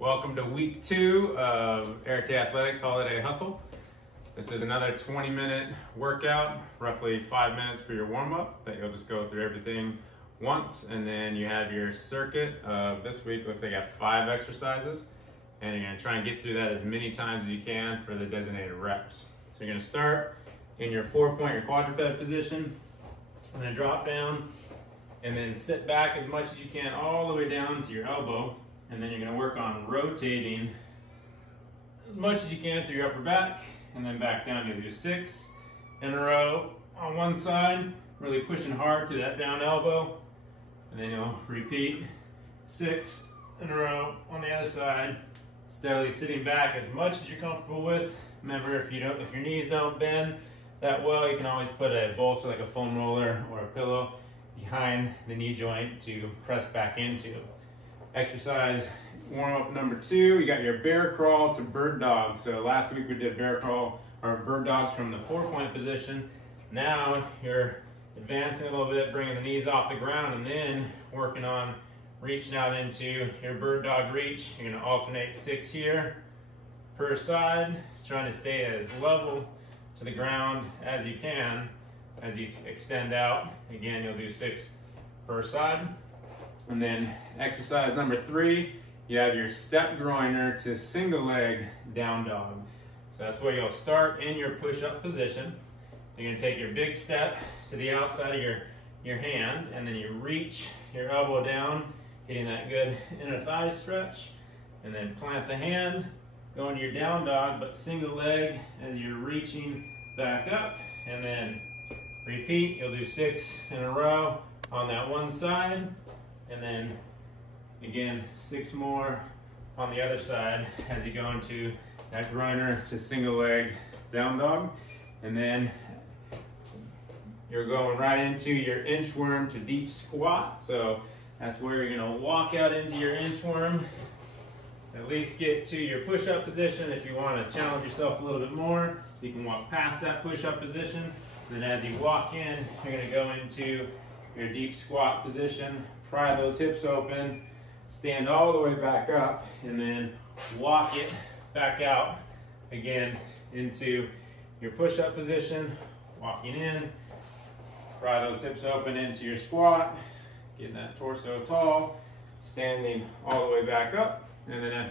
Welcome to week 2 of Arete Athletics Holiday Hustle. This is another 20-minute workout, roughly 5 minutes for your warm-up that you'll just go through everything once, and then you have your circuit of this week. Looks like you have 5 exercises, and you're going to try and get through that as many times as you can for the designated reps. So you're going to start in your 4-point or quadruped position, and then drop down, and then sit back as much as you can all the way down to your elbow. And then you're going to work on rotating as much as you can through your upper back, and then back down. You'll do 6 in a row on one side, really pushing hard to that down elbow, and then you'll repeat 6 in a row on the other side, steadily sitting back as much as you're comfortable with. Remember, if your knees don't bend that well, you can always put a bolster like a foam roller or a pillow behind the knee joint to press back into. Exercise warm-up number 2, you got your bear crawl to bird dog. So last week we did bear crawl or bird dogs from the 4-point position. Now you're advancing a little bit, bringing the knees off the ground, and then working on reaching out into your bird dog reach. You're going to alternate 6 here per side, trying to stay as level to the ground as you can as you extend out. Again, you'll do 6 per side. And then exercise number 3, you have your step groiner to single leg down dog. So that's where you'll start in your push-up position. You're going to take your big step to the outside of your hand, and then you reach your elbow down, getting that good inner thigh stretch, and then plant the hand, go into your down dog, but single leg as you're reaching back up, and then repeat. You'll do 6 in a row on that one side. And then again, 6 more on the other side as you go into that groiner to single leg down dog. And then you're going right into your inchworm to deep squat. So that's where you're gonna walk out into your inchworm. At least get to your push-up position. If you wanna challenge yourself a little bit more, you can walk past that push-up position. And then as you walk in, you're gonna go into your deep squat position. Pry those hips open, stand all the way back up, and then walk it back out again into your push-up position, walking in, pry those hips open into your squat, getting that torso tall, standing all the way back up. And then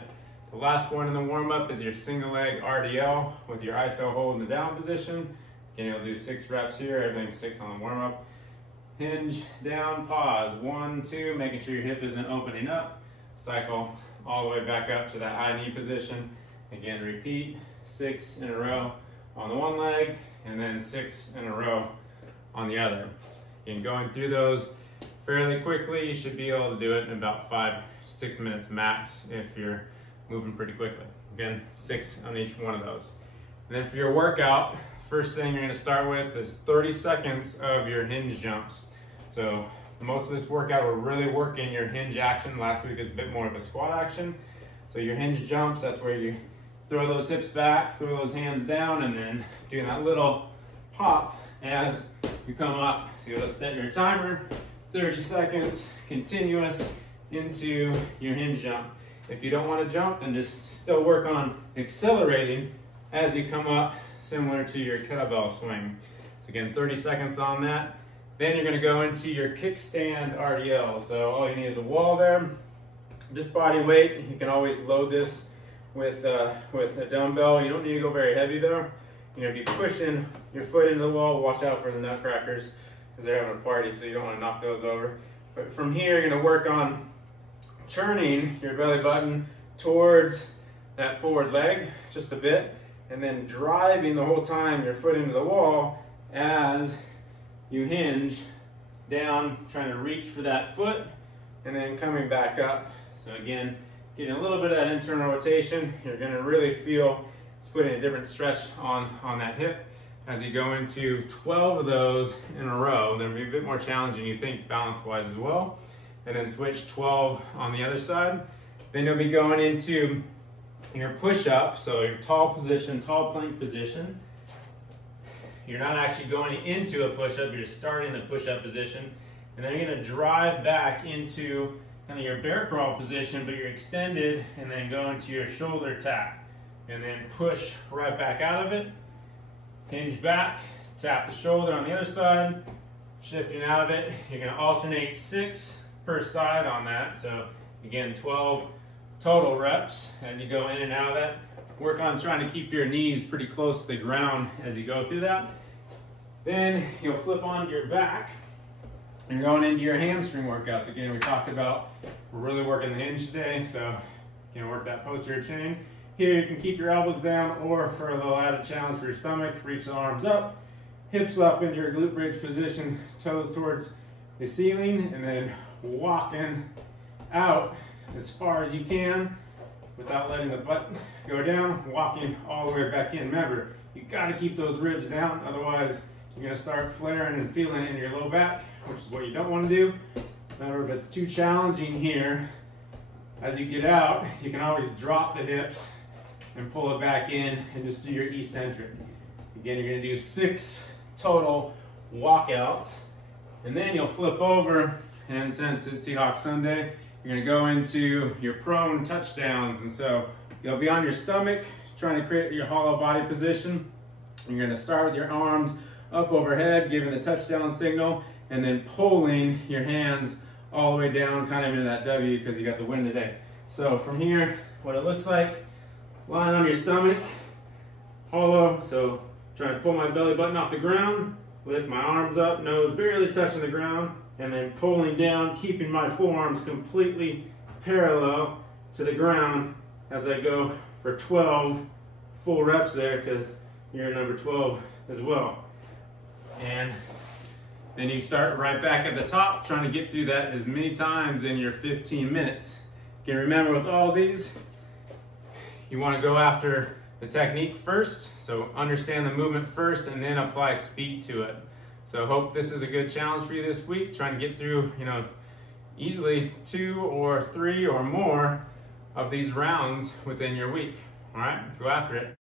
the last one in the warm-up is your single leg RDL with your iso hold in the down position. Again, you'll do 6 reps here, everything's 6 on the warm-up. Hinge down, pause, 1, 2, making sure your hip isn't opening up. Cycle all the way back up to that high knee position. Again, repeat 6 in a row on the one leg, and then 6 in a row on the other. Again, going through those fairly quickly, you should be able to do it in about 5-6 minutes max if you're moving pretty quickly. Again, 6 on each one of those. And then for your workout, first thing you're going to start with is 30 seconds of your hinge jumps. So most of this workout will really work in your hinge action. Last week is a bit more of a squat action. So your hinge jumps, that's where you throw those hips back, throw those hands down, and then doing that little pop as you come up. So you'll just set your timer, 30 seconds, continuous into your hinge jump. If you don't want to jump, then just still work on accelerating as you come up, similar to your kettlebell swing. So again, 30 seconds on that. Then you're going to go into your kickstand RDL. So all you need is a wall there, just body weight. You can always load this with a dumbbell. You don't need to go very heavy though. You're going to be pushing your foot into the wall. Watch out for the nutcrackers because they're having a party, so you don't want to knock those over. But from here, you're going to work on turning your belly button towards that forward leg just a bit, and then driving the whole time your foot into the wall as you hinge down, trying to reach for that foot, and then coming back up. So again, getting a little bit of that internal rotation. You're gonna really feel it's putting a different stretch on that hip as you go into 12 of those in a row. They'll be a bit more challenging, you think, balance-wise as well. And then switch 12 on the other side. Then you'll be going into your push-up, so your tall position, tall plank position. You're not actually going into a push-up, you're starting the push-up position, and then you're going to drive back into kind of your bear crawl position, but you're extended, and then go into your shoulder tap. And then push right back out of it. Hinge back, tap the shoulder on the other side, shifting out of it. You're gonna alternate 6 per side on that. So again, 12 total reps as you go in and out of that. Work on trying to keep your knees pretty close to the ground as you go through that. Then you'll flip onto your back. You're going into your hamstring workouts. Again, we talked about, we're really working the hinge today, so you can work that posterior chain. Here you can keep your elbows down, or for a little added challenge for your stomach, reach the arms up, hips up into your glute bridge position, toes towards the ceiling, and then walking out as far as you can without letting the butt go down, walking all the way back in. Remember, you gotta keep those ribs down, otherwise you're gonna start flaring and feeling it in your low back, which is what you don't wanna do. Remember, if it's too challenging here, as you get out, you can always drop the hips and pull it back in and just do your eccentric. Again, you're gonna do 6 total walkouts, and then you'll flip over, and since it's Seahawks Sunday, you're gonna go into your prone touchdowns. And so you'll be on your stomach, trying to create your hollow body position. You're gonna start with your arms up overhead, giving the touchdown signal, and then pulling your hands all the way down, kind of into that W, because you got the wind today. So from here, what it looks like, lying on your stomach, hollow, so trying to pull my belly button off the ground, lift my arms up, nose barely touching the ground, and then pulling down, keeping my forearms completely parallel to the ground as I go for 12 full reps there, because you're number 12 as well. And then you start right back at the top, trying to get through that as many times in your 15 minutes. Again, remember with all these, you want to go after the technique first, so understand the movement first and then apply speed to it. So hope this is a good challenge for you this week, trying to get through, easily 2 or 3 or more of these rounds within your week. All right, go after it.